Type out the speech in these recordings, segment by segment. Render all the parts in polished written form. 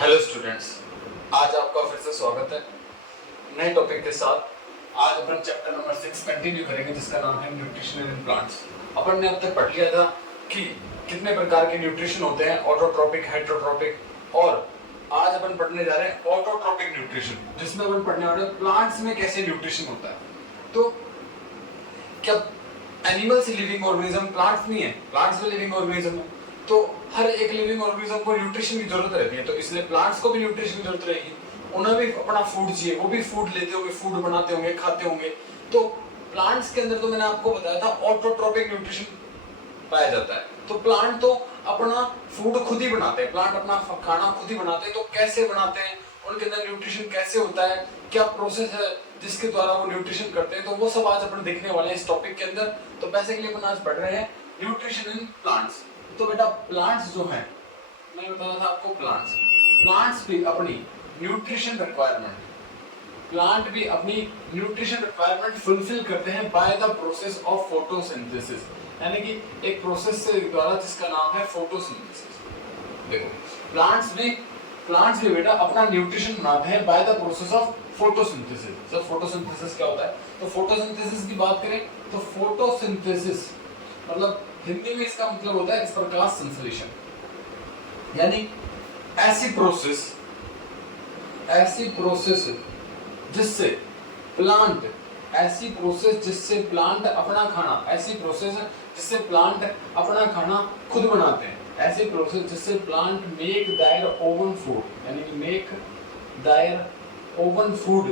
Hello students, आज आपका फिर से स्वागत है नए टॉपिक के साथ। आज अपन चैप्टर नंबर 6 कंटिन्यू करेंगे जिसका नाम है न्यूट्रिशन इन प्लांट्स। अपन ने अब तक पढ़ लिया था कि कितने प्रकार के न्यूट्रिशन होते हैं, ऑटोट्रोपिक, हेटेरोट्रोपिक, और आज अपन पढ़ने जा रहे हैं ऑटोट्रोपिक न्यूट्रिशन, जिसमें अपन पढ़ने वाले हैं प्लांट्स में कैसे न्यूट्रिशन होता है। तो क्या एनिमल्स लिविंग ऑर्गेनिज्म, प्लांट्स नहीं है, प्लांट्स में लिविंग ऑर्गेनिज्म है, तो हर एक लिविंग ऑर्गेनिज्म को न्यूट्रिशन की जरूरत रहती है, तो इसलिए प्लांट्स को भी न्यूट्रिशन की जरूरत रहेगी। उन्हें भी अपना फूड चाहिए, वो भी फूड लेते होंगे, फूड बनाते होंगे, खाते होंगे। तो प्लांट्स के अंदर तो मैंने आपको बताया था ऑटोट्रोपिक न्यूट्रिशन पाया जाता है। तो प्लांट तो अपना फूड खुद ही बनाते हैं, प्लांट अपना खाना खुद ही बनाते हैं। तो कैसे बनाते हैं, उनके अंदर न्यूट्रिशन कैसे होता है, क्या प्रोसेस है जिसके द्वारा वो न्यूट्रिशन करते हैं, तो वो सब आज अपन देखने वाले हैं इस टॉपिक के अंदर। तो बेसिकली अपन आज पढ़ रहे हैं न्यूट्रिशन इन प्लांट्स। तो बेटा प्लांट्स जो है, मैं बता रहा था आपको, प्लांट्स भी अपनी न्यूट्रिशन रिक्वायरमेंट, प्लांट भी अपनी न्यूट्रिशन रिक्वायरमेंट फुलफिल करते हैं by the process of photosynthesis, यानी कि एक प्रोसेस से द्वारा जिसका नाम है फोटोसिंथेसिस। देखो प्लांट्स भी बेटा अपना न्यूट्रिशन बनाते हैं by the process of photosynthesis. Sir photosynthesis क्या होता है? तो फोटोसिंथेसिस की बात करें तो फोटोसिंथेसिस मतलब हिंदी में इसका मतलब होता है प्रकाश संश्लेषण, यानी ऐसी प्रोसेस जिससे प्लांट अपना खाना, ऐसी प्रोसेस जिससे प्लांट अपना खाना खुद बनाते हैं, ऐसी प्रोसेस जिससे plant make their own food, यानी make their own food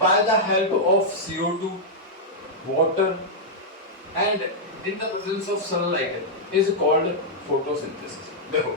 by the help of CO2, water and in the presence of sunlight is called photosynthesis। देखो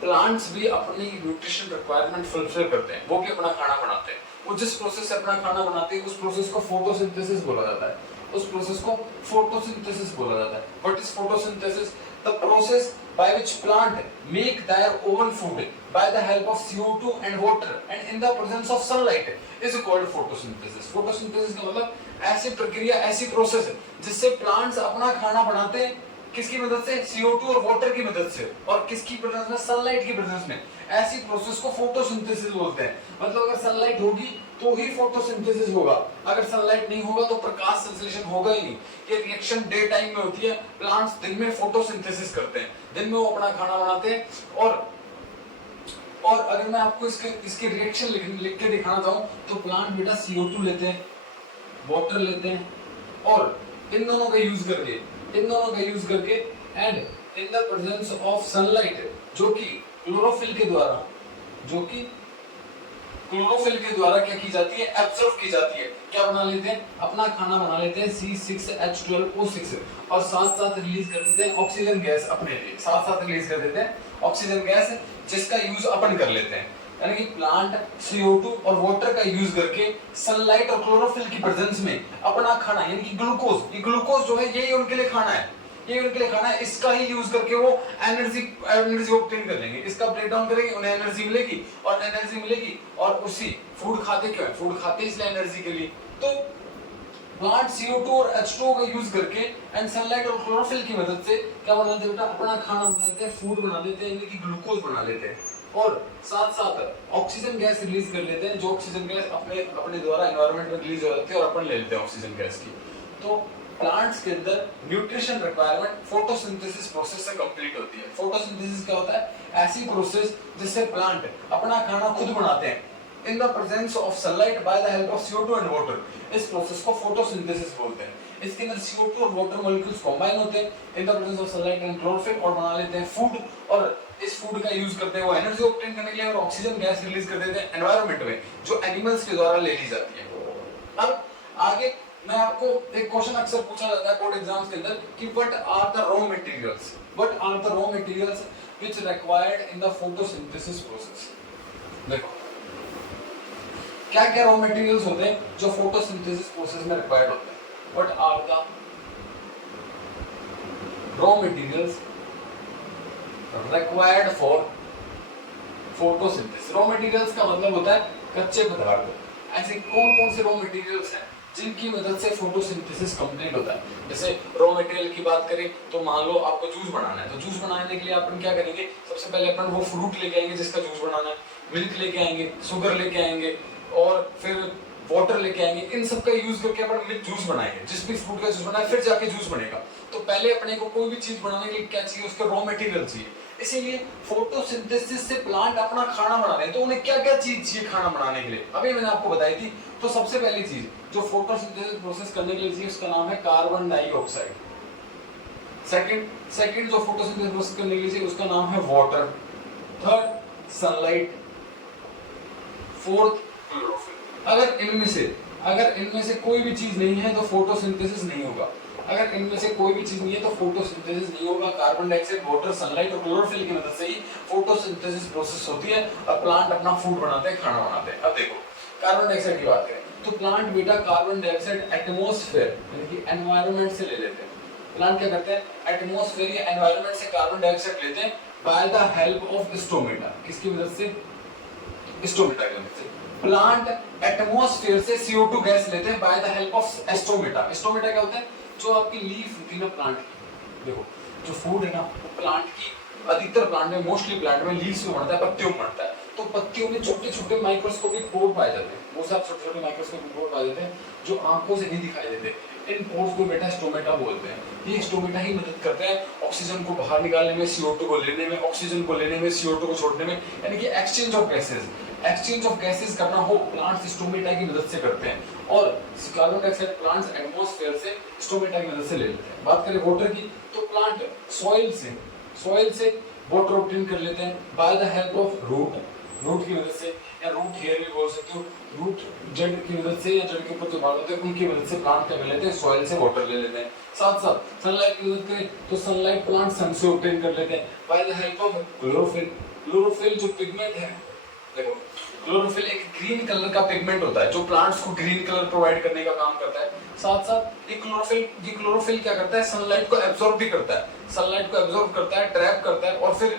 प्लांट्स भी अपनी न्यूट्रिशन रिक्वायरमेंट फुलफिल करते हैं, वो भी अपना खाना बनाते हैं। वो जिस प्रोसेस से अपना खाना बनाते हैं उस प्रोसेस को फोटोसिंथेसिस बोला जाता है, उस प्रोसेस को फोटोसिंथेसिस बोला जाता है। What is photosynthesis? The process by which plant make their own food by the help of CO2 and water and in the presence of sunlight is called photosynthesis। Photosynthesis का मतलब ऐसी प्रक्रिया, ऐसी process जिससे plants अपना खाना बनाते हैं, किसकी मदद से? CO2 और वाटर की मदद से, और किसकी प्रेजेंस में? सनलाइट की प्रेजेंस में। ऐसी प्रोसेस को फोटोसिंथेसिस बोलते हैं। मतलब अगर सनलाइट होगी तो ही फोटोसिंथेसिस होगा, अगर सनलाइट नहीं होगा तो प्रकाश संश्लेषण होगा ही नहीं। ये रिएक्शन डे टाइम में होती है, प्लांट्स दिन में फोटोसिंथेसिस करते हैं, दिन में वो अपना खाना बनाते हैं। और अगर मैं आपको इसके रिएक्शन लिख के दिखाना चाहूं तो प्लांट बेटा CO2 लेते हैं, वाटर लेते हैं, और इन दोनों का यूज करके and in the presence of sunlight, जो कि क्लोरोफिल के द्वारा क्या की जाती है? एब्जॉर्ब की जाती है। क्या बना लेते हैं? अपना खाना बना लेते हैं C6H12O6, और साथ रिलीज कर देते हैं ऑक्सीजन गैस अपने लिए, साथ रिलीज कर देते हैं ऑक्सीजन गैस, जिसका यूज अपन कर लेते हैं। यानी कि प्लांट CO2 और वाटर का यूज करके सनलाइट और क्लोरोफिल की प्रेजेंस में अपना खाना, यानी कि ग्लूकोज जो है यही उनके लिए खाना है, इसका ही यूज करके वो एनर्जी ऑब्टेन कर लेंगे, इसका ब्रेक डाउन करेंगे, उन्हें एनर्जी मिलेगी और उसी फूड खाते क्यों है? फूड खाते इसलिए एनर्जी के लिए। तो प्लांट CO2 और H2O का यूज करके एंड सनलाइट और क्लोरोफिल की मदद से क्या बनाते हैं बेटा? अपना खाना बना लेते हैं, फूड बना लेते हैं, यानी कि ग्लूकोज बना लेते हैं, और साथ ऑक्सीजन गैस रिलीज कर लेते हैं, जो ऑक्सीजन गैस अपने द्वारा एनवायरनमेंट में रिलीज हो जाती है और अपन ले लेते हैं ऑक्सीजन गैस की। तो प्लांट्स के अंदर न्यूट्रिशन रिक्वायरमेंट फोटोसिंथेसिस प्रोसेस से कंप्लीट होती है। फोटोसिंथेसिस क्या होता है? ऐसी प्रोसेस जिससे प्लांट अपना खाना खुद बनाते हैं in the presence of sunlight bye the help of CO2 and water. इस प्रोसेस को फोटोसिंथेसिस बोलते हैं। इसके अंदर CO2 और वाटर मॉलिक्यूल्स कंबाइन होते हैं in the presence of sunlight and chlorophyll और बना लेते हैं फूड, और इस फूड का यूज करते हैं वो एनर्जी ऑब्टेन करने के लिए, और ऑक्सीजन गैस रिलीज कर देते हैं एनवायरनमेंट में, जो एनिमल्स के द्वारा ले ली जाती है। अब आगे मैं आपको एक क्वेश्चन अक्सर पूछा जाता है बोर्ड एग्जाम्स के अंदर कि what are the raw materials which required in the photosynthesis process. देखो क्या रॉ मटेरियल्स होते हैं जो फोटोसिंथेसिस प्रोसेस में रिक्वायर्ड होते हैं? What are the raw materials required for photosynthesis. Raw materials का मतलब होता है कच्चे पदार्थ। ऐसे कौन से रॉ मटेरियल्स हैं जिनकी मदद से फोटोसिंथेसिस कंप्लीट होता है। जैसे रॉ मटेरियल की बात करें तो मान लो आपको जूस बनाना है, तो जूस बनाने के लिए अपन क्या करेंगे, सबसे पहले अपन वो फ्रूट लेके आएंगे जिसका जूस बनाना है, मिल्क लेके आएंगे, शुगर लेके आएंगे और फिर वाटर लेके आएंगे। इन सब का यूज करके अपन जूस बनाएंगे, जिस भी फ्रूट का जूस बनाए फिर जाके जूस बनेगा। तो पहले अपने को कोई भी चीज बनाने के लिए क्या चाहिए, उसका रॉ मटेरियल चाहिए। इसीलिए फोटोसिंथेसिस से प्लांट अपना खाना बना रहे हैं, तो उन्हें क्या क्या चीज चाहिए खाना बनाने के लिए, अभी मैंने आपको बताई थी। तो सबसे पहली चीज जो फोटोसिंथेसिस प्रोसेस करने के लिए चाहिए उसका नाम है कार्बन डाइऑक्साइड। सेकंड जो फोटोसिंथेसिस प्रोसेस करने के लिए चाहिए उसका नाम है water. Third sunlight. Fourth chlorophyll. अगर इनमें से कोई भी चीज नहीं है तो फोटोसिंथेसिस नहीं होगा। अगर इनमें से कोई भी चीज नहीं है तो फोटोसिंथेसिस नहीं होगा। कार्बन डाइऑक्साइड, वाटर, सनलाइट और क्लोरोफिल की मदद से ही फोटोसिंथेसिस प्रोसेस होती है और प्लांट अपना फूड बनाते हैं, खाना बनाते हैं। अब देखो कार्बन डाइऑक्साइड की बात करें तो प्लांट बेटा कार्बन डाइऑक्साइड एटमॉस्फेयर यानी कि एनवायरनमेंट से ले लेते हैं। प्लांट क्या करते हैं, एटमॉस्फेयर या एनवायरनमेंट से कार्बन डाइऑक्साइड लेते हैं by the help of stomata. किसकी मदद से, स्टोमेटा की मदद से। प्लांट एटमॉस्फेयर से CO2 गैस लेते हैं by the help of stomata. Stomata क्या होता है, जो आपकी लीफ होती है ना प्लांट की, देखो जो फूड है ना वो प्लांट की अधिकतर प्लांट में, मोस्टली प्लांट में लीव्स में बनता है, पत्तियों में बनता है। तो पत्तियों में छोटे छोटे माइक्रोस्कोपिक पोर पाए जाते हैं, वो सब छोटे छोटे माइक्रोस्कोपिक पोर पाए जाते हैं जो आंखों से नहीं दिखाई देते। इन पोर्स को बेटा स्टोमेटा बोलते हैं। ये स्टोमेटा ही मदद करते हैं ऑक्सीजन को बाहर निकालने में, CO2 को लेने में, ऑक्सीजन को लेने में, CO2 को छोड़ने में, यानी कि एक्सचेंज ऑफ गैसेस करना हो प्लांट्स स्टोमेटा की मदद से करते हैं। और कार्बन डाइऑक्साइड प्लांट्स एटमॉस्फेयर से स्टोमेटा की मदद से ले लेते हैं। बात करें वाटर की तो प्लांट सॉइल से वाटर ऑब्टेन कर लेते हैं by the help of root की मदद से, या रूट हेयर भी बोल सकते हो, रूट जड़ की मदद से, या जड़ के ऊपर जो बाल होते हैं उनकी मदद से प्लांट क्या कर लेते हैं, सॉइल से वाटर ले लेते हैं। साथ साथ सनलाइट की मदद करें तो सनलाइट प्लांट सन से ऑब्टेन कर लेते हैं by the help of chlorophyll जो पिगमेंट है, देखो क्लोरोफिल एक ग्रीन कलर का पिगमेंट होता है जो प्लांट्स को ग्रीन कलर प्रोवाइड करने का काम करता है। साथ साथ ये क्लोरोफिल क्या करता है, सनलाइट को एब्जॉर्ब भी करता है, ट्रैप करता है और फिर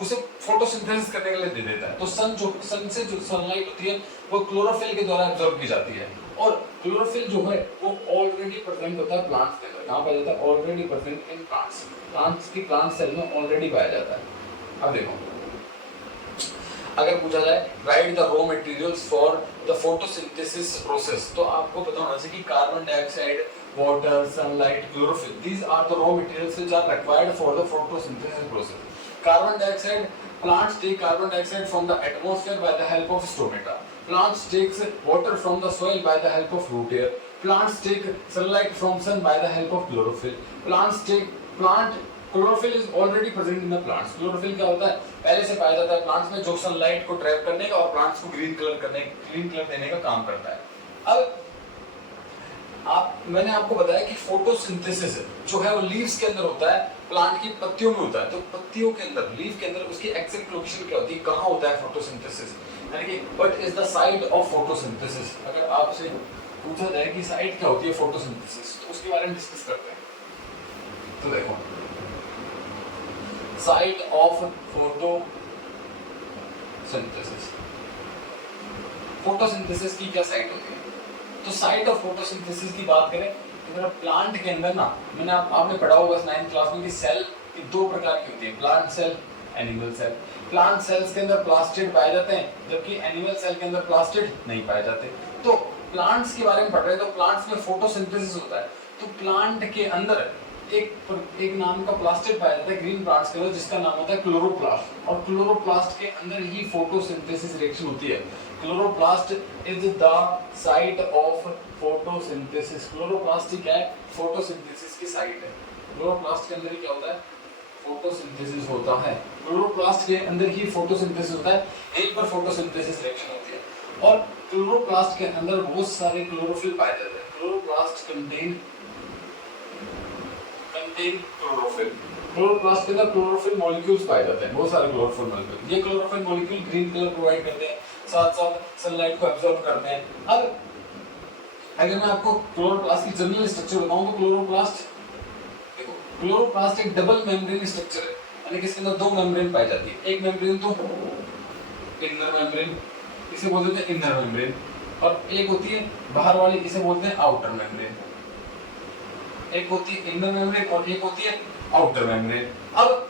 उसे फोटोसिंथेसिस करने के लिए दे देता है। तो सन से जो सनलाइट होती है वो क्लोरोफिल के द्वारा एब्जॉर्ब की जाती है। और क्लोरोफिल जो है वो ऑलरेडी प्रेजेंट होता है प्लांट्स के अंदर। कहाँ पाया जाता है, ऑलरेडी प्रेजेंट इन प्लांट्स की प्लांट सेल में ऑलरेडी पाया जाता है। अब देखो अगर पूछा जाए right the raw materials for the photosynthesis process, तो आपको पता होना चाहिए कि carbon dioxide, water, sunlight, chlorophyll, these are the raw materials which are required for the photosynthesis process. Carbon dioxide, plants take carbon dioxide from the atmosphere by the help of stomata. Plants takes water from the soil by the help of root hair. Plants take sunlight from sun by the help of chlorophyll. Chlorophyll is already present in the plants. Chlorophyll क्या होता है, पहले से पाया जाता है plants में, जो सनलाइट को ट्रैप करने का और प्लांट्स को ग्रीन कलर देने का काम करता है। अब मैंने आपको बताया कि फोटोसिंथेसिस जो है वो लीव्स के अंदर होता है, प्लांट की पत्तियों में होता है। तो पत्तियों के अंदर, लीफ के अंदर उसकी एग्जैक्ट लोकेशन क्या होती है, कहाँ होता है फोटोसिंथेसिस, यानी कि what is the site of photosynthesis. अगर आपसे पूछा जाए कि साइट क्या होती है फोटोसिंथेसिस, तो उसके बारे में डिस्कस करते हैं। तो देखो साइट ऑफ फोटोसिंथेसिस की क्या साइट होती है। तो साइट ऑफ फोटोसिंथेसिस की बात करें तो प्लांट के अंदर ना, मैंने आपने पढ़ा होगा 9th क्लास में कि सेल की दो प्रकार की होती है, plant cell, animal cell. Plant cells के अंदर प्लास्टिड पाए जाते हैं जबकि एनिमल सेल के अंदर प्लास्टिड नहीं पाए जाते। तो प्लांट्स के बारे में पढ़ रहे हैं तो प्लांट्स में फोटोसिंथेसिस होता है। तो प्लांट के अंदर एक नाम का प्लास्टिड पाया जाता है ग्रीन प्लांट्स के अंदर जिसका नाम होता है क्लोरोप्लास्ट, और क्लोरोप्लास्ट के अंदर ही फोटोसिंथेसिस रिएक्शन होती है। Chloroplast is the site of photosynthesis. Chloroplast क्या है, फोटोसिंथेसिस की साइट है। क्लोरोप्लास्ट के अंदर ही क्या होता है, फोटोसिंथेसिस होता है। क्लोरोप्लास्ट के अंदर ही फोटोसिंथेसिस होता है, यहीं पर फोटोसिंथेसिस रिएक्शन होती है। और क्लोरोप्लास्ट के अंदर बहुत सारे क्लोरोफिल पाए जाते हैं। Chloroplast contain chlorophyll. क्लोरोप्लास्ट के अंदर क्लोरोफिल मॉलिक्यूल्स पाए जाते हैं, बहुत सारे क्लोरोफिल मॉलिक्यूल। ये chlorophyll molecule green colour provide करते हैं, साथ साथ सनलाइट को एब्जॉर्ब करते हैं। अब अगर मैं आपको क्लोरोप्लास्ट की जनरल स्ट्रक्चर बताऊं तो क्लोरोप्लास्ट एक डबल मेम्ब्रेन स्ट्रक्चर है, यानी कि इसके अंदर दो मेम्ब्रेन पाई जाती है। एक मेम्ब्रेन तो इनर मेम्ब्रेन, इसे बोलते हैं इनर मेम्ब्रेन, और एक होती है बाहर वाली, इसे बोलते हैं आउटर मेम्ब्रेन। एक होती है इनर मेम्ब्रेन और एक होती है आउटर मेम्ब्रेन। अब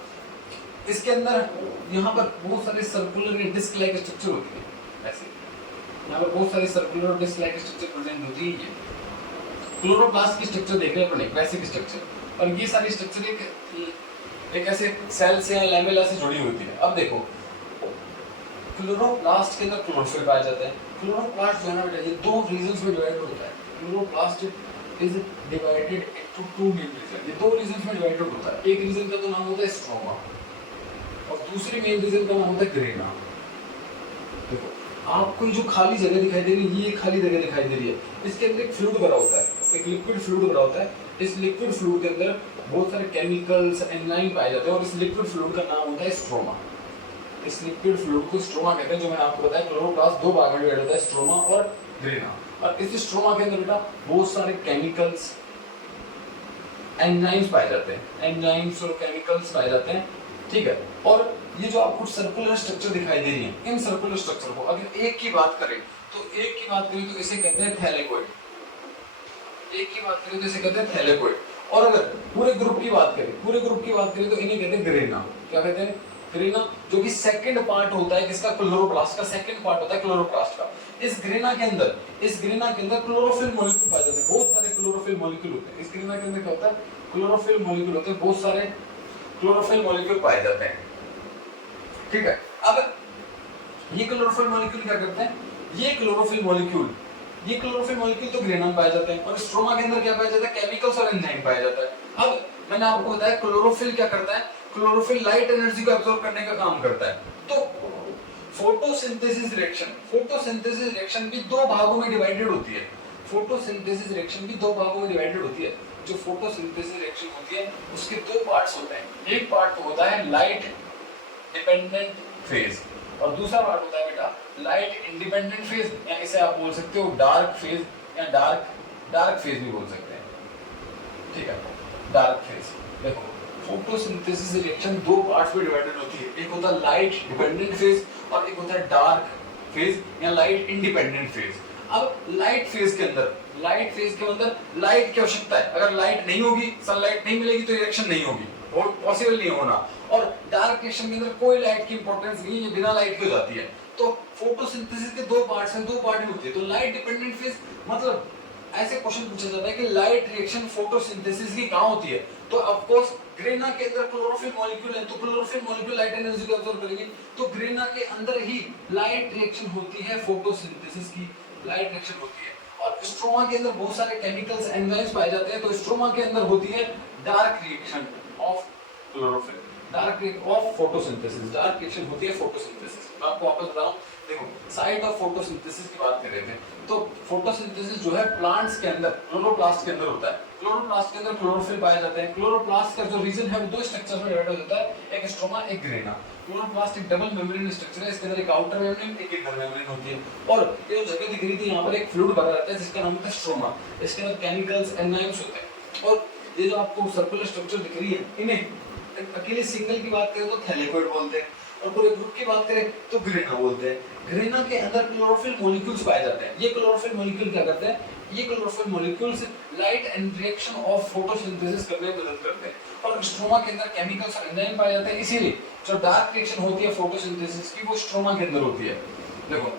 इसके अंदर यहाँ पर बहुत सारे सर्कुलर डिस्क लाइक स्ट्रक्चर होती है, ऐसे यहाँ पर बहुत सारी circular disc like structure present होती है। क्लोरोप्लास्ट की स्ट्रक्चर देख रहे हैं अपन, वैसे स्ट्रक्चर, और ये सारी स्ट्रक्चर एक ऐसे सेल से या लैमेला से जुड़ी होती है। अब देखो क्लोरोप्लास्ट के अंदर क्लोरोफिल पाया जाता है। क्लोरोप्लास्ट जो है ना बेटा, ये दो रीजन्स में डिवाइड होता है। Chloroplast is divided into two main region, ये दो रीजन्स में डिवाइडेड होता है। एक रीजन का तो नाम होता है स्ट्रोमा और दूसरी मेन रीजन का नाम होता है ग्रेना। देखो आपको जो खाली जगह दिखाई दे रही है, ये खाली जगह दिखाई दे रही है, इसके अंदर एक फ्लूइड भरा होता है, एक लिक्विड फ्लूइड भरा होता है। इस लिक्विड फ्लूइड के अंदर बहुत सारे केमिकल्स एंजाइम पाए जाते हैं और इस लिक्विड फ्लूइड का नाम होता है स्ट्रोमा। इस लिक्विड फ्लूइड को स्ट्रोमा कहते हैं, जो मैंने आपको बताया क्लोरोप्लास्ट दो भाग में डिवाइड होता है, स्ट्रोमा और ग्रेना। और इस स्ट्रोमा के अंदर बेटा बहुत सारे केमिकल्स एंजाइम्स पाए जाते हैं, एंजाइम्स और केमिकल्स पाए जाते हैं, ठीक है। और ये जो आपको सर्कुलर स्ट्रक्चर दिखाई दे रही है, इन सर्कुलर स्ट्रक्चर को अगर एक की बात करें तो इसे कहते हैं थैलेकोइड। एक की बात करें तो इसे कहते हैं थैलेकोइड। और अगर पूरे ग्रुप की बात करें तो इन्हें कहते हैं ग्रेना। क्या कहते हैं? ग्रेना, जो कि सेकंड पार्ट होता है किसका? क्लोरोप्लास्ट का सेकंड पार्ट होता है क्लोरोप्लास्ट का। इस ग्रेना के अंदर क्लोरोफिल मॉलिक्यूल पाए जाते हैं, बहुत सारे क्लोरोफिल मॉलिक्यूल होते हैं। इस ग्रेना के अंदर क्या होता है? क्लोरोफिल मॉलिक्यूल होते हैं, बहुत सारे क्लोरोफिल मॉलिक्यूल पाए जाते हैं, ठीक है। अब ये क्लोरोफिल मॉलिक्यूल क्या करते हैं? ये क्लोरोफिल मॉलिक्यूल तो ग्रेना में पाए जाते हैं और स्ट्रोमा के अंदर क्या पाया जाता है? केमिकल्स और एंजाइम पाया जाता है। अब मैंने आपको बताया क्लोरोफिल क्या करता है? क्लोरोफिल लाइट एनर्जी को एब्जॉर्ब करने का काम करता है। तो फोटोसिंथेसिस रिएक्शन भी दो भागों में डिवाइडेड होती है। जो फोटोसिंथेसिस रिएक्शन होती है उसके दो पार्ट्स होते हैं। एक पार्ट होता है लाइट डिपेंडेंट फेज और दूसरा पार्ट होता है बेटा लाइट इंडिपेंडेंट फेज, या इसे आप बोल सकते हो डार्क फेज या डार्क फेज भी बोल सकते हैं, ठीक है। डार्क फेज, देखो फोटोसिंथेसिस रिएक्शन दो पार्ट्स में डिवाइडेड होती है। एक होता है लाइट डिपेंडेंट फेज और एक होता है डार्क फेज या लाइट इंडिपेंडेंट फेज। अब लाइट फेज के अंदर लाइट की आवश्यकता है। अगर लाइट नहीं होगी, सनलाइट नहीं मिलेगी तो रिएक्शन नहीं होगी, पॉसिबल नहीं होना। और डार्क रिएक्शन के अंदर कोई लाइट की इंपॉर्टेंस नहीं है, ये बिना लाइट के हो जाती है। तो फोटोसिंथेसिस के दो पार्ट्स हैं, दो पार्ट में होती है। तो लाइट डिपेंडेंट फेज मतलब ऐसे क्वेश्चन पूछा जाता है कि लाइट रिएक्शन फोटोसिंथेसिस की कहां होती है? तो ऑफ कोर्स ग्रेना के अंदर क्लोरोफिल मॉलिक्यूल है, तो क्लोरोफिल मॉलिक्यूल लाइट एनर्जी को अब्सॉर्ब करेंगे। तो ग्रेना के अंदर ही लाइट रिएक्शन होती है, फोटोसिंथेसिस की लाइट रिएक्शन होती है। और स्ट्रोमा के अंदर बहुत सारे केमिकल्स एंजाइम्स पाए जाते हैं, तो स्ट्रोमा के अंदर होती है dark reaction of chlorophyll, photosynthesis. Dark reaction होती है फोटोसिंथेसिस। मैं आपको वापस बता रहा हूं, देखो साइट ऑफ फोटोसिंथेसिस की बात कर रहे थे। तो फोटोसिंथेसिस जो है प्लांट्स के अंदर क्लोरोप्लास्ट के अंदर होता है। क्लोरोप्लास्ट के अंदर क्लोरोफिल पाए जाते हैं। क्लोरोप्लास्ट का जो रीजन है वो दो स्ट्रक्चर में डिवाइड होता है, एक स्ट्रोमा एक ग्रेना। क्लोरोप्लास्ट एक डबल मेम्ब्रेन स्ट्रक्चर है, इसके अंदर एक आउटर मेम्ब्रेन एक इनर मेम्ब्रेन होती है। और ये जो जगह दिख रही थी यहाँ पर एक फ्लूइड भरा रहता है जिसका नाम होता है स्ट्रोमा। इसके अंदर केमिकल्स एंजाइम्स होते हैं। और ये जो आपको सर्कुलर स्ट्रक्चर दिख रही है, इन्हें अकेले सिंगल की बात करें तो थैलेकोइड बोलते हैं और पूरे ग्रुप की बात करें तो ग्रेना बोलते हैं। ग्रेना के अंदर क्लोरोफिल मॉलिक्यूल्स पाए जाते हैं। ये क्लोरोफिल मॉलिक्यूल क्या करते हैं? ये chlorophyll molecules light and reaction of photosynthesis करने में मदद करते हैं। और स्ट्रोमा के अंदर केमिकल्स और एंजाइम पाए जाते हैं, इसीलिए जो डार्क रिएक्शन होती है फोटोसिंथेसिस की वो स्ट्रोमा के अंदर होती है। देखो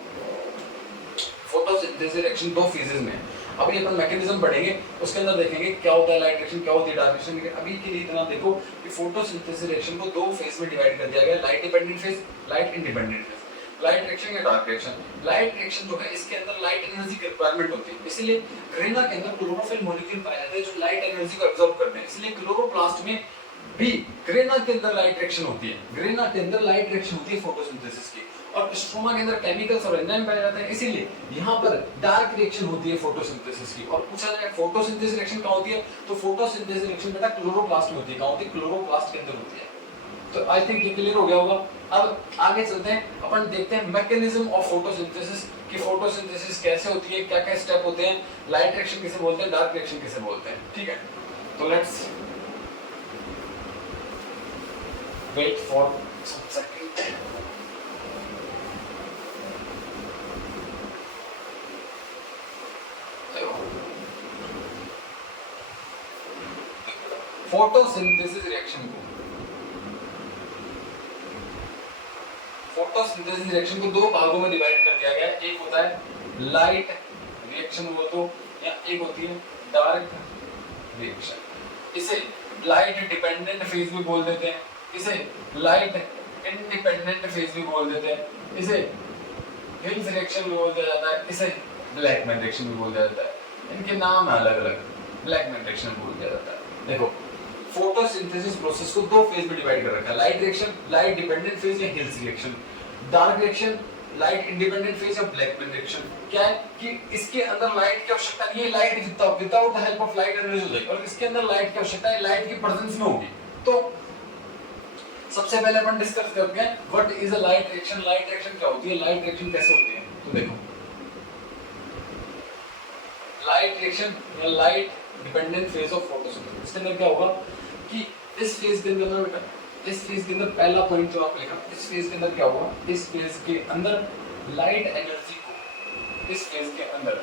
फोटोसिंथेसिस रिएक्शन दो फेजेस में है। अभी अपन मैकेनिज्म पढ़ेंगे, उसके अंदर देखेंगे क्या होता है लाइट रिएक्शन, क्या होती है डार्क रिएक्शन। लेकिन अभी के लिए इतना देखो कि फोटोसिंथेसिस रिएक्शन को दो फेज में डिवाइड कर दिया गया है, light dependent phase, light independent phase. Light reaction या डार्क रिएक्शन। लाइट रिएक्शन जो है इसके अंदर लाइट एनर्जी की रिक्वायरमेंट होती है, इसलिए ग्रेना के अंदर क्लोरोफिल मॉलिक्यूल पाए जाते हैं जो लाइट एनर्जी को एब्जॉर्ब करते हैं। इसलिए क्लोरोप्लास्ट में भी ग्रेना के अंदर लाइट रिएक्शन होती है। ग्रेना के अंदर लाइट रिएक्शन होती है फोटोसिंथेसिस की। और स्ट्रोमा के अंदर केमिकल्स और एंजाइम पाए जाते हैं, इसीलिए यहाँ पर डार्क रिएक्शन होती है फोटोसिंथेसिस की। और पूछा जाए फोटोसिंथेसिस रिएक्शन कहाँ होती है, तो फोटोसिंथेसिस रिएक्शन बेटा क्लोरोप्लास्ट में होती है। कहाँ होती है? क्लोरोप्लास्ट के अंदर होती है। तो आई थिंक ये क्लियर हो गया होगा। अब आगे चलते हैं, अपन देखते हैं मैकेनिज्म ऑफ फोटोसिंथेसिस कि फोटोसिंथेसिस कैसे होती है, क्या क्या स्टेप होते हैं, लाइट रिएक्शन किसे बोलते हैं, डार्क रिएक्शन किसे बोलते हैं, ठीक है। तो let's wait for some second. Photosynthesis reaction को फोटोसिंथेसिस रिएक्शन को दो भागों में डिवाइड कर दिया गया है। एक होता है लाइट रिएक्शन बोल दो, या एक होती है डार्क रिएक्शन। इसे लाइट डिपेंडेंट फेज भी बोल देते हैं, इसे लाइट इंडिपेंडेंट फेज भी बोल देते हैं, इसे हिल्स रिएक्शन भी बोल दिया जाता है, इसे ब्लैकमैन रिएक्शन भी बोल दिया जाता है। इनके नाम है अलग अलग, ब्लैकमैन रिएक्शन बोल दिया जाता है। देखो फोटोसिंथेसिस प्रोसेस को दो फेज में डिवाइड कर रखा है, light reaction, light dependent phase या Hill's reaction, dark reaction, light independent phase या ब्लैकमैन रिएक्शन। क्या है कि इसके अंदर लाइट की आवश्यकता नहीं है, light without the help of light energy हो जाएगी, और इसके अंदर लाइट की आवश्यकता है, लाइट की प्रेजेंस में होगी। तो सबसे पहले अपन डिस्कस करते हैं what is a light reaction. Light reaction क्या होती है, लाइट रिएक्शन कैसे होती है। तो देखो लाइट रिएक्शन या light dependent phase of photosynthesis, इसके अंदर क्या होगा कि इस फेज के अंदर बेटा, इस फेज के अंदर पहला पॉइंट जो आप लिखा, इस फेज के अंदर क्या होगा, इस फेज के अंदर लाइट एनर्जी को, इस फेज के अंदर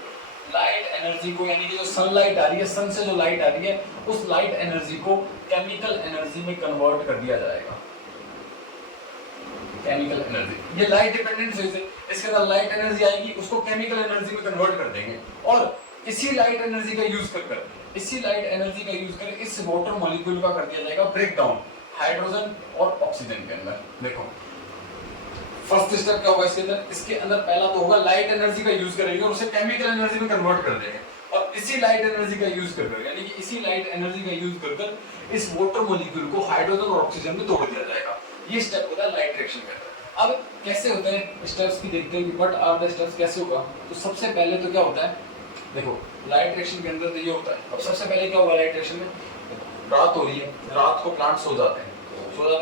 लाइट एनर्जी को, यानी कि जो सनलाइट आ रही है, सन से जो लाइट आ रही है, उस लाइट एनर्जी को केमिकल एनर्जी में कन्वर्ट कर दिया जाएगा। केमिकल एनर्जी, ये लाइट डिपेंडेंट फेज है, इसके अंदर लाइट एनर्जी आएगी, उसको केमिकल एनर्जी में कन्वर्ट कर देंगे, और इसी लाइट एनर्जी का यूज कर इसी लाइट एनर्जी का यूज कर इस वाटर मॉलिक्यूल का कर दिया जाएगा ब्रेक डाउन हाइड्रोजन और ऑक्सीजन के अंदर। देखो फर्स्ट स्टेप क्या होगा इसके अंदर, इसके अंदर पहला तो होगा लाइट एनर्जी का यूज करेंगे और उसे केमिकल एनर्जी में कन्वर्ट कर देंगे, और इसी लाइट एनर्जी का यूज कर यानी कि इसी लाइट एनर्जी का यूज कर इस वाटर मॉलिक्यूल को हाइड्रोजन और ऑक्सीजन में तोड़ दिया जाएगा। ये स्टेप होता है लाइट रिएक्शन के अंदर। अब कैसे होते हैं स्टेप्स की देखते हैं कि व्हाट आर द स्टेप्स, कैसे होगा। तो सबसे पहले तो क्या होता है, देखो लाइट रिएक्शन के अंदर तो ये होता है। अब सबसे पहले क्या होगा लाइट रिएक्शन में, रात हो रही है, रात को प्लांट सो जाते हैं,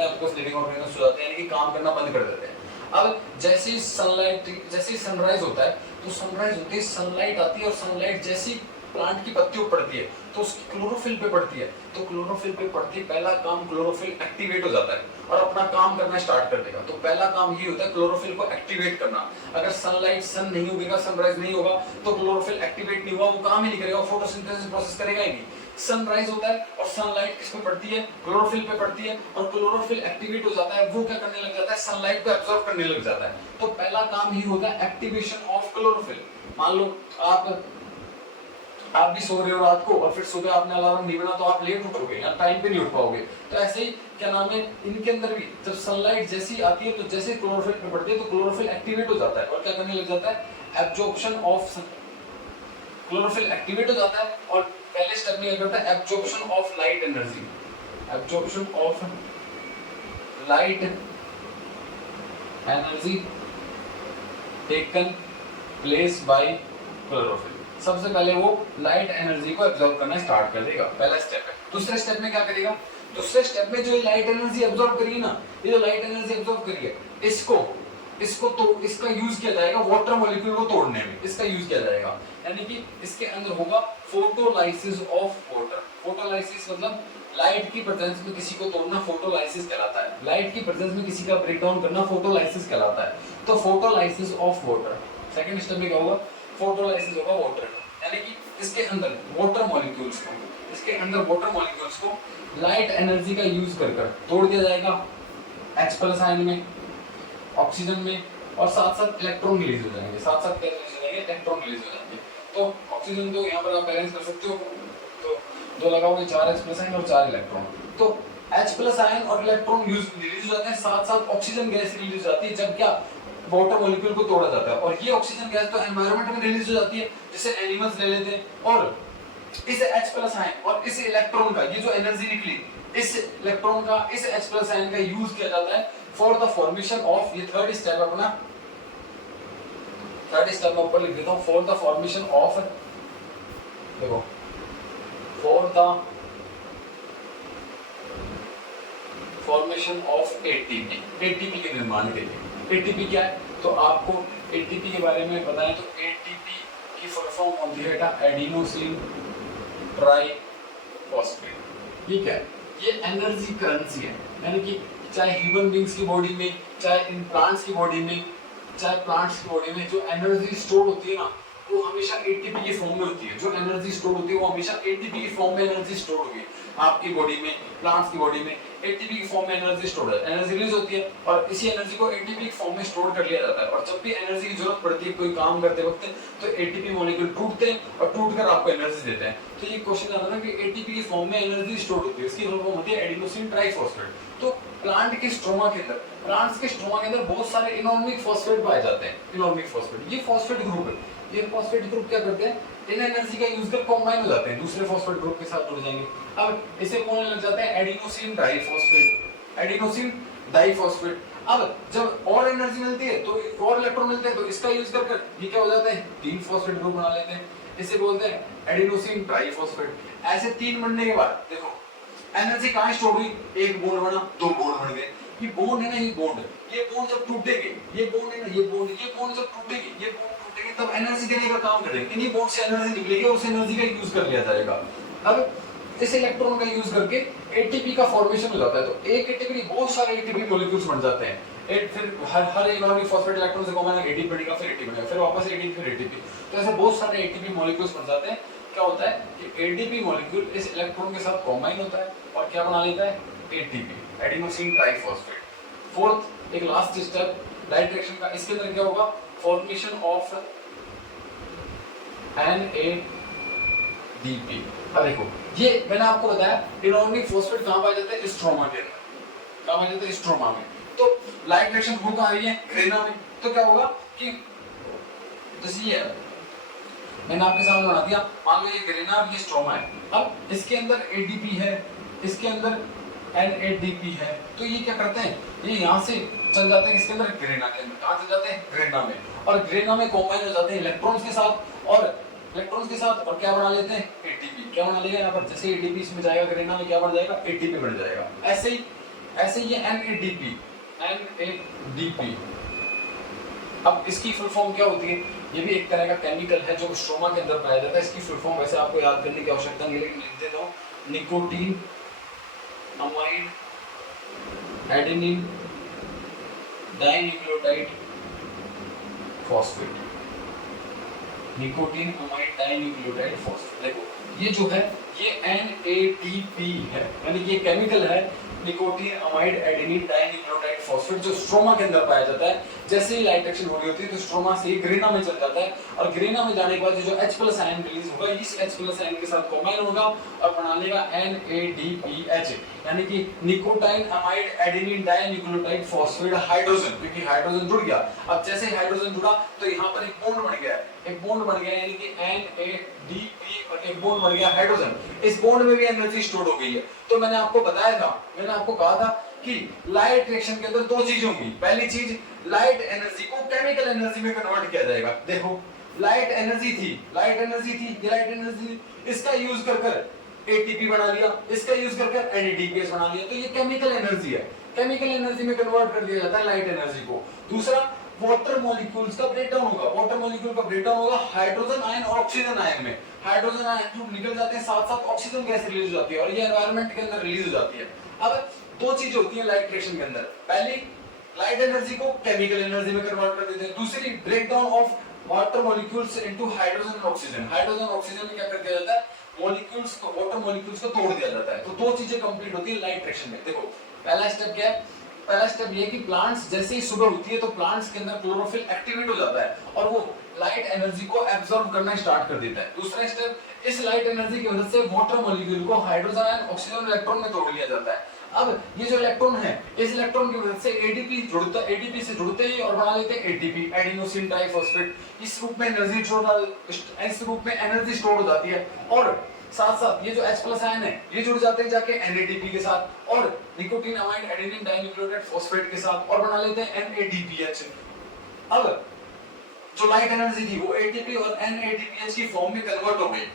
आपको लिविंग ऑर्गेनिज्म सो जाते हैं, यानी कि काम करना बंद कर देते हैं। अब जैसे ही सनलाइट, जैसे ही सनराइज होता है, तो सनराइज होते ही सनलाइट आती है, और सनलाइट जैसी प्लांट की पत्तियों पड़ती है तो उसकी क्लोरोफिल पे पड़ती है, तो क्लोरोफिल पे पड़ती पहला काम क्लोरोफिल एक्टिवेट हो जाता है और अपना काम करना स्टार्ट कर देगा। तो पहला काम ये होता है क्लोरोफिल को एक्टिवेट करना। अगर सनलाइट, सन नहीं होगा, सनराइज नहीं होगा, तो क्लोरोफिल एक्टिवेट नहीं हुआ, वो काम ही नहीं करेगा, फोटोसिंथेसिस प्रोसेस करेगा ही नहीं। सनराइज होता है और सनलाइट किस पे पड़ती है, क्लोरोफिल पे पड़ती है, और क्लोरोफिल एक्टिवेट हो जाता है, वो क्या करने लग जाता है, सनलाइट को एब्जॉर्ब करने लग जाता है। तो पहला काम ही होता है एक्टिवेशन ऑफ क्लोरोफिल। मान लो आप भी सो रहे हो रात को, और फिर सुबह आपने अलार्म नहीं बना तो आप लेट उठोगे या टाइम पे नहीं उठ पाओगे। तो ऐसे ही क्या नाम है, इनके अंदर भी जब सनलाइट जैसी आती है, तो जैसे क्लोरोफिल पे पड़ती है, तो क्लोरोफिल एक्टिवेट हो जाता है और क्या करने लग जाता है, एब्जॉर्प्शन ऑफ, क्लोरोफिल एक्टिवेट हो जाता है और पहले स्टेप में क्या करता है, absorption of light energy, absorption of light energy taken place by chlorophyll. सबसे पहले वो लाइट एनर्जी को एब्जॉर्ब करना स्टार्ट कर देगा, पहला स्टेप है। दूसरे स्टेप में क्या करेगा, दूसरे स्टेप में जो लाइट एनर्जी एब्जॉर्ब करी ना, ये जो लाइट एनर्जी एब्जॉर्ब करी है, इसको तो इसका यूज किया जाएगा वाटर मॉलिक्यूल को तोड़ने में, इसका यूज किया जाएगा। यानी कि इसके अंदर होगा फोटोलाइसिस ऑफ वाटर। फोटोलाइसिस मतलब लाइट की प्रेजेंस में किसी को तोड़ना फोटोलाइसिस कहलाता है। लाइट की प्रेजेंस में किसी का ब्रेकडाउन करना फोटोलाइसिस कहलाता है। तो photolysis of water, second step में क्या होगा, फोटोलाइसिस होगा वाटर, यानी कि इसके अंदर वाटर मॉलिक्यूल्स को, इसके अंदर वाटर मॉलिक्यूल्स को लाइट एनर्जी का यूज कर तोड़ दिया जाएगा H+ आयन में, ऑक्सीजन में, और साथ साथ इलेक्ट्रॉन रिलीज हो जाएंगे, साथ साथ क्या रिलीज हो जाएंगे, इलेक्ट्रॉन रिलीज हो जाएंगे। तो ऑक्सीजन तो यहाँ पर आप बैलेंस कर सकते हो, तो दो लगाओगे 4 H+ आयन और 4 इलेक्ट्रॉन, तो H+ आयन और इलेक्ट्रॉन रिलीज हो जाते हैं, साथ साथ ऑक्सीजन गैस रिलीज हो जाती है जब क्या वाटर मॉलिक्यूल को तोड़ा जाता है। और ये ऑक्सीजन गैस तो एनवायरनमेंट में रिलीज हो जाती है, जिसे एनिमल्स ले लेते हैं, और इस H+ आयन और इस इलेक्ट्रॉन का, ये जो एनर्जी निकली इस इलेक्ट्रॉन का, इस H+ आयन का यूज किया जाता है फॉर द फॉर्मेशन ऑफ, ये थर्ड स्टेप अपना, थर्ड स्टेप में ऊपर लिख देता हूं, फॉर द फॉर्मेशन ऑफ, देखो for the formation of ATP, ATP के निर्माण के लिए। एटीपी क्या है, तो आपको एटीपी के बारे में बताएं तो एटीपी की फुल फॉर्म होती है एडिनोसिन ट्राइफॉस्फेट। ये क्या है, ये एनर्जी करेंसी है, यानी कि चाहे ह्यूमन बींग्स की बॉडी में, चाहे इन प्लांट्स की बॉडी में, चाहे प्लांट्स की बॉडी में जो एनर्जी स्टोर होती है ना, वो हमेशा एटीपी की फॉर्म में होती है। जो एनर्जी स्टोर होती है वो हमेशा एटीपी की फॉर्म में एनर्जी स्टोर होगी। आपकी बॉडी में, प्लांट्स की बॉडी में एटीपी की फॉर्म में एनर्जी स्टोर है, एनर्जी रिलीज होती है और इसी एनर्जी को एटीपी की फॉर्म में स्टोर कर लिया जाता है। और जब भी एनर्जी की जरूरत पड़ती है कोई काम करते वक्त, तो एटीपी मॉलिक्यूल टूटते हैं और टूटकर आपको एनर्जी देते हैं। तो ये क्वेश्चन आता है ना कि एटीपी की फॉर्म में एनर्जी स्टोर होती है, इसकी फुल फॉर्म होती है एडिनोसिन ट्राइफॉस्फेट। तो प्लांट के स्ट्रोमा के अंदर, प्लांट्स के स्ट्रोमा के अंदर बहुत सारे इनॉर्गेनिक फॉस्फेट पाए जाते हैं। इनॉर्गेनिक फॉस्फेट, ये फॉस्फेट ग्रुप है। ये फॉस्फेट ग्रुप क्या करते हैं, इन एनर्जी का यूज कर कंबाइन हो जाते हैं, दूसरे फॉस्फेट ग्रुप के साथ जुड़ जाएंगे। अब इसे बोलने लग जाते हैं एडिनोसिन डाइफॉस्फेट, एडिनोसिन डाइफॉस्फेट। अब जब और एनर्जी मिलती है तो और इलेक्ट्रॉन मिलते हैं, तो इसका यूज कर ये क्या हो जाता है, तीन फॉस्फेट ग्रुप बना लेते हैं, इसे बोलते हैं एडिनोसिन ट्राइफॉस्फेट। ऐसे तीन बनने के बाद देखो एनर्जी कहां स्टोर हुई, एक बॉन्ड बना, दो बॉन्ड बन गए। ये बॉन्ड है ना, ये बॉन्ड जब टूटेंगे, ये बॉन्ड है ना, ये बॉन्ड जब टूटेंगे, ये बॉन्ड टूटेंगे तब एनर्जी देने का काम करेंगे। इन्हीं बॉन्ड से एनर्जी निकलेगी और उस एनर्जी का यूज कर लिया जाएगा। अब इस इलेक्ट्रॉन का यूज करके एटीपी का फॉर्मेशन हो जाता है। तो एक एटीपी बहुत सारे एटीपी मॉलिक्यूल्स बन जाते हैं। फिर हर इनॉर्गेनिक फॉस्फेट इलेक्ट्रॉन से कॉमन एटीपी बनेगा, फिर एटीपी बनेगा, फिर वापस एटीपी, फिर एटीपी। तो ऐसे बहुत सारे एटीपी मॉलिक्यूल्स बन जाते हैं। क्या होता है कि एटीपी मॉलिक्यूल इस इलेक्ट्रॉन के साथ कॉम्बाइन होता है और क्या बना लेता है, एटीपी, एडिनोसिन ट्राइफॉस्फेट। फोर्थ, एक लास्ट स्टेप डायरेक्ट रिएक्शन का, इसके अंदर क्या होगा, फॉर्मेशन ऑफ NADP। अब देखो ये मैंने आपको बताया इनऑर्गेनिक फॉस्फेट कहां पाया जाता है, स्ट्रोमा के अंदर। कहां पाया जाता है, स्ट्रोमा में। तो लाइट रिएक्शन हो कहां रही है, ग्रेना में। तो क्या होगा कि जैसे ये मैंने आपके सामने बना दिया, मान लो ये ग्रेना और ये स्ट्रोमा है। अब इसके अंदर एडीपी है, इसके अंदर NADP है। तो ये क्या करते हैं, ये यहाँ से चल जाते हैं इसके अंदर, ग्रेना के अंदर। कहाँ चल जाते हैं, ग्रेना में। और ग्रेना में कॉम्बाइन हो जाते हैं इलेक्ट्रॉन्स के साथ, और इलेक्ट्रॉन्स के साथ और क्या बना लेते हैं, एटीपी। क्या बना लेगा यहाँ पर, जैसे एटीपी इसमें जाएगा ग्रेना में, क्या बन जाएगा, एटीपी बन जाएगा। ऐसे ही ये NADP। अब इसकी फुल फॉर्म क्या होती है, ये भी एक तरह का केमिकल है जो स्ट्रोमा के अंदर पाया जाता है। इसकी फुल फॉर्म वैसे आपको याद करने की आवश्यकता नहीं है, लेकिन लिख देता हूँ, nicotine amide adenine dinucleotide phosphate. Nicotine amide dinucleotide phosphate. देखो ये जो है ये NADP है, यानी ये केमिकल है nicotine amide adenine dinucleotide phosphate, जो स्ट्रोमा के अंदर पाया जाता है। जैसे ही लाइट एक्शन हो रही होती है तो स्ट्रोमा से ग्रेना में चल जाता है, और ग्रेना में जाने के बाद जो H+ आयन रिलीज होगा, इस H+ आयन के साथ कॉम्बाइन होगा और बना लेगा NADPH, यानी कि nicotine amide adenine dinucleotide phosphate hydrogen. क्योंकि हाइड्रोजन जुड़ गया, अब जैसे हाइड्रोजन जुड़ा तो यहाँ पर एक बॉन्ड बन गया, यानी कि NADP, और एक बॉन्ड बन गया हाइड्रोजन। इस बॉन्ड में भी एनर्जी स्टोर हो गई है। तो मैंने आपको बताया था, मैंने आपको कहा था कि लाइट रिएक्शन के अंदर दो चीज होंगी। पहली चीज, लाइट एनर्जी को केमिकल एनर्जी में कन्वर्ट किया जाएगा। देखो लाइट एनर्जी थी, ये लाइट एनर्जी, इसका यूज कर एटीपी बना लिया, इसका यूज कर NADPH बना लिया। तो ये केमिकल एनर्जी है, केमिकल एनर्जी में कन्वर्ट कर दिया जाता है लाइट एनर्जी को। दूसरा, वाटर मॉलिक्यूल्स का ब्रेकडाउन होगा, वाटर मॉलिक्यूल का ब्रेकडाउन होगा हाइड्रोजन आयन और ऑक्सीजन आयन में। हाइड्रोजन आयन जो निकल जाते हैं, साथ साथ ऑक्सीजन गैस रिलीज हो जाती है और ये एनवायरनमेंट के अंदर रिलीज हो जाती है। अब दो चीज होती है लाइट रिएक्शन के अंदर, पहली लाइट एनर्जी को केमिकल एनर्जी में कन्वर्ट कर देते हैं, दूसरी breakdown of water molecules into hydrogen और ऑक्सीजन। हाइड्रोजन और ऑक्सीजन में क्या कर दिया जाता है, मॉलिक्यूल्स को, वाटर मॉलिक्यूल्स को तोड़ दिया जाता है। तो दो चीजें कंप्लीट होती है लाइट रिएक्शन में। देखो पहला स्टेप क्या है, पहला स्टेप ये कि प्लांट्स जैसे ही सुबह होती है तो प्लांट्स के अंदर क्लोरोफिल एक्टिवेट हो जाता है और वो लाइट एनर्जी को एब्जॉर्ब करना स्टार्ट कर देता है। दूसरा स्टेप, इस लाइट एनर्जी की मदद से वाटर मॉलिक्यूल को हाइड्रोजन आयन ऑक्सीजन इलेक्ट्रॉन में तोड़ लिया जाता है। अब ये जो इलेक्ट्रॉन है, इस इलेक्ट्रॉन की मदद से एटीपी से जुड़ते हैं और बना लेते हैं एटीपी, एडिनोसिन ट्राइफॉस्फेट। इस रूप में एनर्जी स्टोर हो जाती है, और साथ साथ ये जो H+ आयन है ये जुड़ जाते हैं जाके NADP के साथ और nicotine amide adenine dinucleotide phosphate के साथ और बना लेते हैं NADPH। अब जो लाइट एनर्जी थी वो ATP और NADPH की फॉर्म में कन्वर्ट हो गई,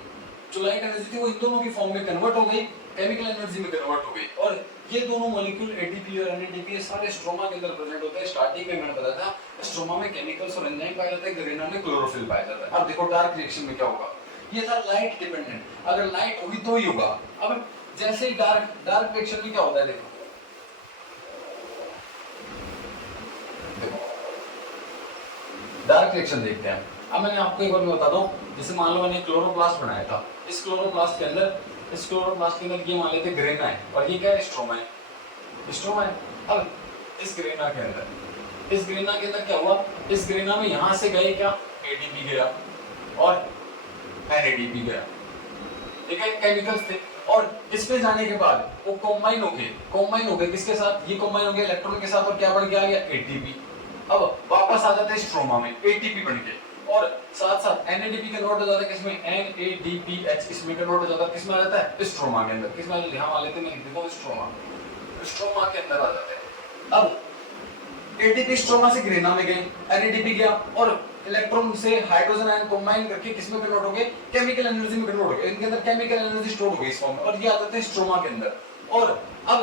जो लाइट एनर्जी थी वो इन दोनों की फॉर्म में कन्वर्ट हो गई, केमिकल एनर्जी में कन्वर्ट हो गई। और ये दोनों मॉलिक्यूल ATP और NADP सारे स्ट्रोमा के अंदर प्रेजेंट होते हैं। स्टार्टिंग में मैंने बताया था स्ट्रोमा में केमिकल्स और एंजाइम पाया जाता है, ग्रेना में क्लोरोफिल पाया जाता है। अब देखो डार्क रिएक्शन में क्या होगा, ये था लाइट डिपेंडेंट, अगर लाइट होगी तो ही होगा। अब जैसे ही डार्क रिएक्शन में क्या होता है, देखो डार्क रिएक्शन देखते हैं। अब मैंने आपको एक बार बताता हूँ, जैसे मान लो मैंने क्लोरोप्लास्ट बनाया था, इस क्लोरोप्लास्ट के अंदर ये मान लेते ग्रेना है और ये क्या है, स्ट्रोमा है, स्ट्रोमा है। अब इस ग्रेना के अंदर क्या हुआ, इस ग्रेना में यहाँ से गए क्या, एडीपी गया और एनएडीपी गया, ठीक है, केमिकल्स थे। और इसमें जाने के बाद वो कॉम्बाइन हो गए किसके साथ, ये कॉम्बाइन हो गए इलेक्ट्रॉन के साथ और क्या बन के आ गया, एटीपी। अब वापस आ जाते हैं स्ट्रोमा में, एटीपी बन के, और साथ साथ एनएडीपी कन्वर्ट हो जाता है किसमें, एनएडीपीएच, इसमें कन्वर्ट हो जाता है, किसमें आ जाता है, स्ट्रोमा के अंदर। किसमें, यहां मान लेते हैं, मैं लिख देता हूं स्ट्रोमा के अंदर आ जाते हैं। अब एटीपी स्ट्रोमा से ग्रेना में गए, एनएडीपी गया और इलेक्ट्रॉन से हाइड्रोजन आयन कंबाइन करके किसमें कन्वर्ट हो गए, केमिकल एनर्जी में कन्वर्ट हो गए, इनके अंदर केमिकल एनर्जी स्टोर हो गई इस फॉर्म में, और ये आ जाते हैं स्ट्रोमा के अंदर। और अब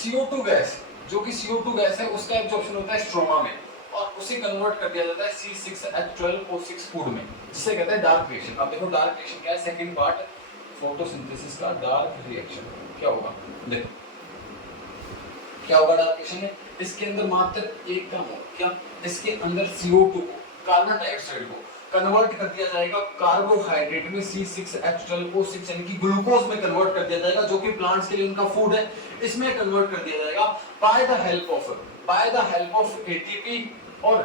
CO2 गैस, जो कि CO2 गैस है, उसका एब्जॉर्प्शन होता है स्ट्रोमा में और उसे कन्वर्ट कर दिया जाता है C6H12O6 फूड में, जिसे कहते हैं डार्क रिएक्शन। अब देखो डार्क रिएक्शन क्या है, सेकंड पार्ट फोटोसिंथेसिस का डार्क रिएक्शन क्या होगा, देखो क्या होगा डार्क रिएक्शन में, इसके अंदर मात्र एक काम होगा, क्या, इसके अंदर CO2 को, कार्बन डाइऑक्साइड को कन्वर्ट कर दिया जाएगा कार्बोहाइड्रेट में, C6H12O6 यानी कि ग्लूकोज में कन्वर्ट कर दिया जाएगा, जो कि प्लांट्स के लिए उनका फूड है, इसमें कन्वर्ट कर दिया जाएगा bye the help of ATP और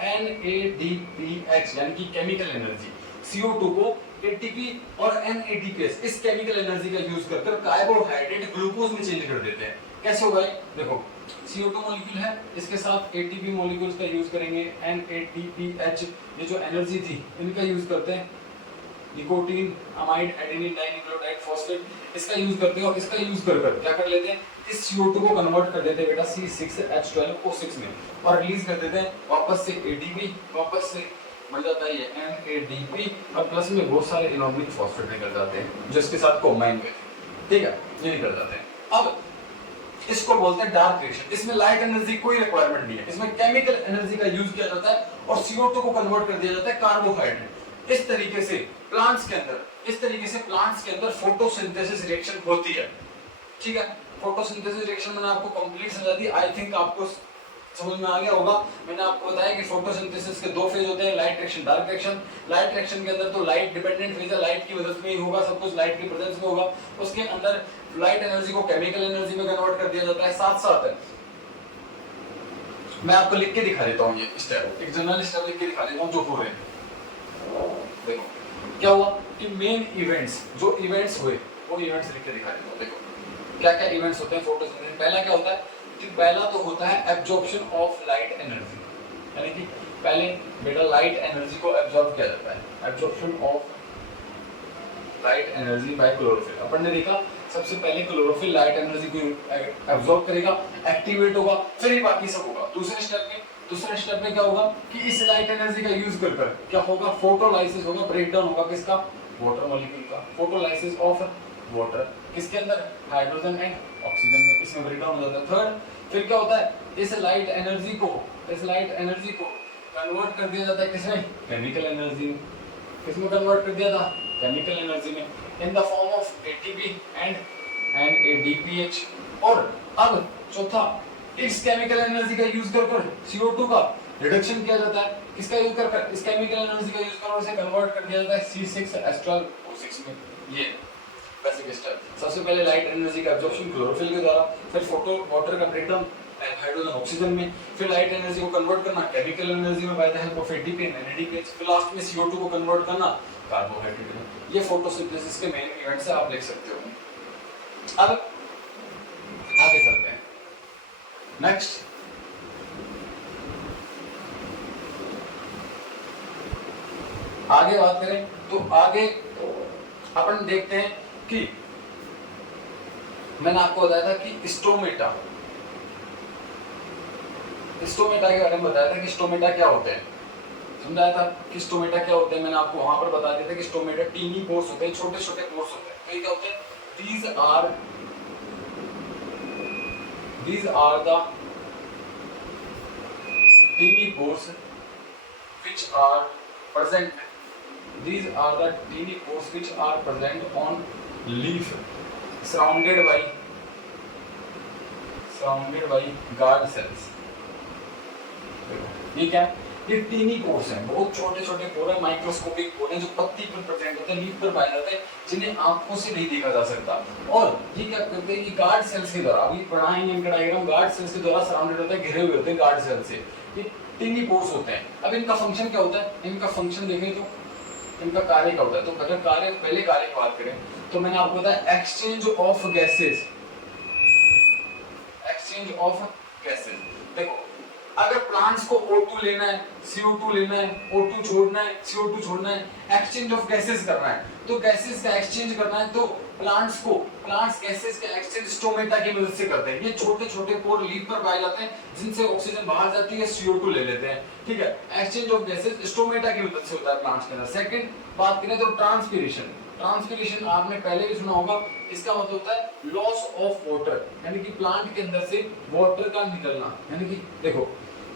NADPH यानी कि केमिकल एनर्जी। CO2 को एटीपी और NADPH इस केमिकल एनर्जी का यूज कर कार्बोहाइड्रेट ग्लूकोज में चेंज कर देते हैं। कैसे होगा, देखो CO2 मॉलिक्यूल है, इसके साथ ATP मॉलिक्यूल्स का यूज करेंगे, NADPH, ये जो एनर्जी थी इनका यूज करते हैं, nicotine, amide, adenine dinucleotide, phosphate, इसका यूज करते हैं और इसका यूज कर क्या कर लेते हैं, इस CO2 को कन्वर्ट कर देते हैं बेटा C6H12O6 में और रिलीज कर देते हैं वापस से ATP, वापस से मिल जाता है ये NADP और प्लस में बहुत सारे इनऑर्गेनिक फॉस्फेट निकल जाते हैं जो इसके साथ कंबाइन हुए थे, ठीक है, ये निकल जाते हैं। अब इसको बोलते हैं डार्क रिएक्शन, इसमें लाइट एनर्जी कोई रिक्वायरमेंट नहीं है, इसमें केमिकल एनर्जी का यूज किया जाता है और CO2 को कन्वर्ट कर दिया जाता है कार्बोहाइड्रेट। इस तरीके से प्लांट्स के अंदर फोटोसिंथेसिस रिएक्शन होती है, ठीक है। फोटोसिंथेसिस रिएक्शन मैंने आपको कंप्लीट समझा दी, आई थिंक आपको समझ में आ गया होगा। मैंने आपको बताया कि फोटोसिंथेसिस के दो फेज होते हैं, light reaction, dark reaction. Light reaction के अंदर तो लाइट डिपेंडेंट फेज है, लाइट की मदद में ही होगा, सब कुछ लाइट की प्रेजेंस में होगा। उसके अंदर लाइट एनर्जी को केमिकल एनर्जी में कन्वर्ट कर दिया जाता है। साथ साथ मैं आपको लिख के दिखा देता हूँ, ये स्टेप, एक जनरल स्टेप लिख के दिखा देता हूँ जो हो रहे हैं। देखो क्या हुआ कि मेन इवेंट्स, जो इवेंट्स हुए वो इवेंट्स लिख के दिखा देता हूँ। देखो क्या क्या इवेंट्स होते हैं फोटोसिंथेसिस। पहला क्या होता है कि पहला तो होता है एब्जॉर्प्शन ऑफ लाइट एनर्जी, यानी कि पहले बेटा लाइट एनर्जी को एब्जॉर्ब किया जाता है, absorption of light energy by chlorophyll. अपन ने देखा सबसे पहले क्लोरोफिल लाइट एनर्जी को एब्जॉर्ब करेगा, एक्टिवेट होगा, फिर ही बाकी सब होगा। दूसरे स्टेप में क्या होगा कि इस लाइट एनर्जी का यूज कर क्या होगा, फोटोलाइसिस होगा, ब्रेकडाउन होगा किसका, वाटर मॉलिक्यूल का, फोटोलाइसिस ऑफ वाटर, किसके अंदर, हाइड्रोजन एंड ऑक्सीजन में, इसमें ब्रेकडाउन हो जाता है। थर्ड, फिर क्या होता है, इस लाइट एनर्जी को कन्वर्ट कर दिया जाता है किसमें, केमिकल एनर्जी में। किसमें कन्वर्ट कर दिया था, केमिकल एनर्जी में, in the form of ATP and NADPH। और अब चौथा, इस केमिकल एनर्जी का यूज कर CO2 का रिडक्शन किया जाता है, किसका यूज कर, इस केमिकल एनर्जी का यूज कर उसे कन्वर्ट कर दिया जाता है C6H12O6 में। ये बेसिक स्टेप, सबसे पहले लाइट एनर्जी का एब्जॉर्प्शन क्लोरोफिल के द्वारा, फिर फोटो वाटर का ब्रेकडाउन हाइड्रोजन ऑक्सीजन में, फिर लाइट एनर्जी को कन्वर्ट करना केमिकल एनर्जी में bye the help of ATP and NADPH, फिर लास्ट में CO2 को कन्वर्ट करना कार्बोहाइड्रेट में। ये फोटोसिंथेसिस के मेन इवेंट्स है, आप देख सकते हो। अब आगे चलते हैं, नेक्स्ट आगे बात करें तो आगे अपन देखते हैं कि मैंने आपको बताया था कि स्टोमेटा के बारे में बताया था कि स्टोमेटा क्या होते हैं, समझाया था कि स्टोमेटा क्या होते हैं। मैंने आपको वहां पर बता दिया था कि स्टोमेटा टीनी पोर्स होते हैं, छोटे छोटे पोर्स होते हैं। तो ये क्या होते हैं, these are the teeny pores which are present, these are the teeny pores which are present on leaf surrounded by guard cells। ये क्या है, ये टीनी पोर्स हैं, बहुत छोटे छोटे पोर हैं, माइक्रोस्कोपिक पोर हैं जो पत्ती पर प्रेजेंट होते हैं, लीफ पर पाए जाते हैं, जिन्हें आंखों से नहीं देखा जा सकता। और ये क्या करते हैं, ये गार्ड सेल्स के द्वारा, अभी पढ़ाएंगे इनका डायग्राम, गार्ड सेल्स के द्वारा सराउंडेड होता है, घिरे हुए होते हैं गार्ड सेल से। ये टीनी पोर्स होते हैं। अब इनका फंक्शन क्या होता है, इनका फंक्शन देखें तो इनका कार्य क्या होता है। तो अगर कार्य, पहले कार्य की बात करें तो मैंने आपको बताया exchange of gases, exchange of gases. देखो अगर प्लांट्स को O2 लेना है, CO2 लेना है, O2 छोड़ना है, CO2 छोड़ना है, एक्सचेंज ऑफ गैसेस करना है, तो गैसेस का एक्सचेंज करना है तो प्लांट्स गैसेस का एक्सचेंज स्टोमेटा की मदद से करते हैं। ये छोटे छोटे पोर लीफ पर पाए जाते हैं जिनसे ऑक्सीजन बाहर जाती है, CO2 ले लेते हैं, ठीक है। एक्सचेंज ऑफ गैसेस स्टोमेटा की मदद से होता है प्लांट्स के अंदर। सेकंड बात करें तो ट्रांसपीरेशन, ट्रांसपीरेशन आपने पहले भी सुना होगा, इसका मतलब होता है लॉस ऑफ वाटर, यानी कि प्लांट के अंदर से वाटर का निकलना, यानी कि देखो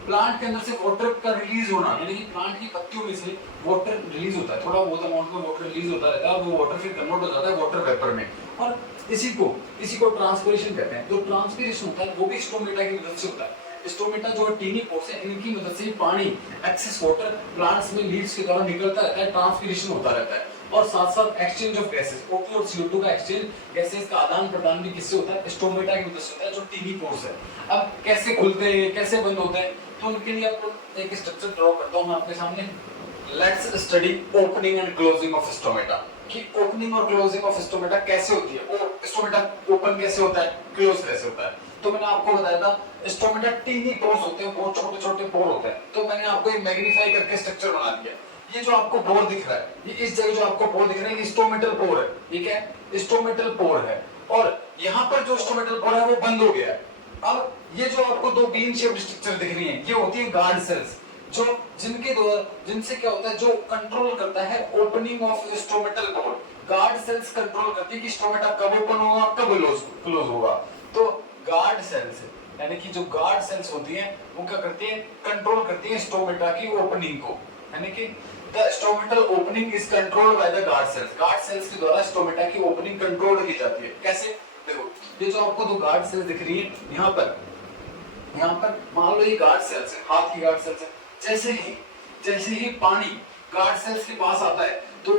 प्लांट के अंदर से वाटर का रिलीज होना, यानी कि प्लांट की पत्तियों में से वाटर रिलीज होता है, थोड़ा बहुत अमाउंट में वाटर रिलीज होता रहता है, वो वाटर फिर कन्वर्ट हो जाता है वाटर वेपर में, और इसी को ट्रांसपिरेशन कहते हैं। तो ट्रांसपिरेशन होता है वो भी स्टोमेटा की मदद से होता है। स्टोमेटा जो है टीनी पोर्स है, इनकी मदद से पानी, एक्सेस वाटर प्लांट्स में लीव्स के द्वारा निकलता रहता है, ट्रांसपिरेशन होता रहता है। और साथ साथ एक्सचेंज ऑफ गैसेस, O2 और CO2 का एक्सचेंज, गैसेस का आदान प्रदान भी किससे होता है, स्टोमेटा की मदद से होता है, जो टीनी पोर्स है। अब कैसे खुलते हैं, कैसे बंद होते हैं, तो उनके लिए आपको एक स्ट्रक्चर ड्रॉ करता हूं मैं आपके सामने। Let's study opening and closing of stomata, कि ओपनिंग और क्लोजिंग ऑफ स्टोमेटा कैसे होती है, वो स्टोमेटा ओपन कैसे होता है, क्लोज कैसे होता है। तो मैंने आपको बताया था स्टोमेटा टीनी पोर्स होते हैं, बहुत छोटे छोटे पोर होते हैं। तो मैंने आपको एक मैग्नीफाई करके स्ट्रक्चर बना दिया। ये जो आपको पोर दिख रहा है, ये इस जगह जो आपको पोर दिख रहा है, ये स्टोमेटल पोर है, ये क्या है, स्टोमेटल पोर है। और यहाँ पर जो स्टोमेटल पोर है वो बंद हो गया है। अब ये जो आपको दो बीन शेप्ड स्ट्रक्चर दिख रही हैं, ये होती है गार्ड सेल्स, जो जिनसे क्या होता है, जो कंट्रोल करता है opening of stomatal pore. Guard cells control करती है कि स्टोमेटा कब ओपन होगा, कब क्लोज होगा। तो गार्ड सेल्स, यानी कि जो गार्ड सेल्स होती हैं वो क्या करती है, कंट्रोल करती है स्टोमेटा की ओपनिंग को, यानी कि the stomatal opening is controlled by the guard cells. Guard cells के द्वारा स्टोमेटा की ओपनिंग कंट्रोल की जाती है। कैसे, देखो ये जो आपको दो गार्ड सेल्स दिख रही है, यहाँ पर मान लो ये गार्ड सेल्स है, हाथ की गार्ड सेल्स है। जैसे ही पानी गार्ड सेल्स के पास आता है तो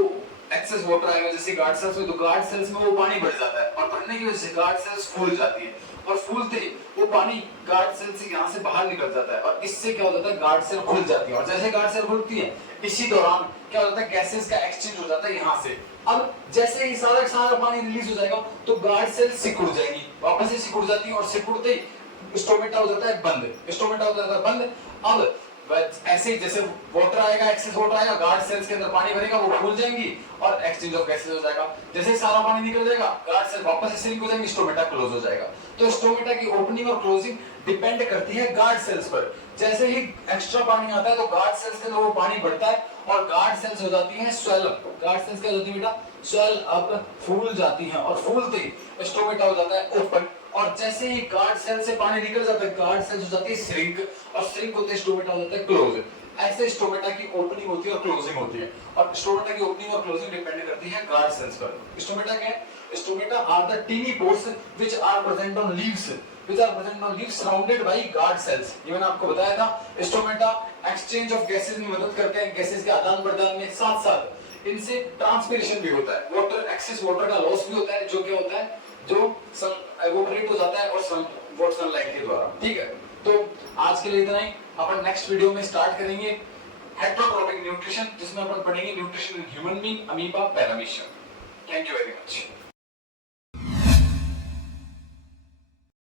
एक्सेस वाटर आएगा, जैसे गार्ड सेल्स में, तो गार्ड सेल्स में वो पानी बढ़ जाता है, और बढ़ने की वजह से गार्ड सेल्स फूल जाती है, और फूलते वो पानी गार्ड सेल से यहाँ से बाहर निकल जाता है, और इससे क्या हो जाता है, गार्ड सेल खुल जाती है। और जैसे गार्ड सेल खुलती है, इसी दौरान क्या हो जाता है, गैसेस का एक्सचेंज हो जाता है यहाँ से। अब जैसे ही सारा पानी रिलीज हो जाएगा तो गार्ड सेल सिकुड़ जाएगी, वापस से सिकुड़ जाती है, और सिकुड़ते ही स्टोमेटा हो जाता है बंद, स्टोमेटा हो जाता है बंद। अब ऐसे ही जैसे वाटर आएगा, एक्सेस वाटर आएगा, गार्ड सेल्स के अंदर पानी भरेगा, वो खुल जाएंगी और एक्सचेंज ऑफ गैसेस हो जाएगा। जैसे ही सारा पानी निकल जाएगा, गार्ड सेल वापस से सिंक हो जाएंगे, स्टोमेटा क्लोज हो जाएगा। तो स्टोमेटा की ओपनिंग और क्लोजिंग डिपेंड करती है गार्ड सेल्स पर। जैसे ही एक्स्ट्रा पानी आता है तो गार्ड सेल्स के अंदर वो पानी बढ़ता है, और गार्ड सेल्स हो जाती हैं स्वेल अप। गार्ड सेल्स क्या होती है बेटा, स्वेल अप, फूल जाती हैं, और फूलते ही स्टोमेटा हो जाता है ओपन। और जैसे ही गार्ड सेल से पानी निकल जाता है, गार्ड सेल्स हो जाती है श्रिंक, और श्रिंक होते ही स्टोमेटा हो जाता है क्लोज। ऐसे स्टोमेटा की ओपनिंग होती है और क्लोजिंग होती है, और स्टोमेटा की ओपनिंग और क्लोजिंग डिपेंड करती है गार्ड सेल्स पर। स्टोमेटा क्या है, stomata are the tiny pores which are present on leaves surrounded by guard cells. ये मैंने आपको बताया था। स्टोमेटा एक्सचेंज ऑफ गैसेस में मदद करते हैं, गैसेस के आदान प्रदान में, साथ साथ इनसे ट्रांसपिरेशन भी होता है, वाटर एक्सेस वाटर का लॉस भी होता है, जो क्या होता है, जो एवोपरेट हो जाता है और सनलाइट के द्वारा। ठीक है, तो आज के लिए इतना ही। अपन नेक्स्ट वीडियो में स्टार्ट करेंगे हेटेरोट्रॉपिक न्यूट्रिशन, जिसमें अपन पढ़ेंगे nutrition in human being, amoeba, paramecium. Thank you very much.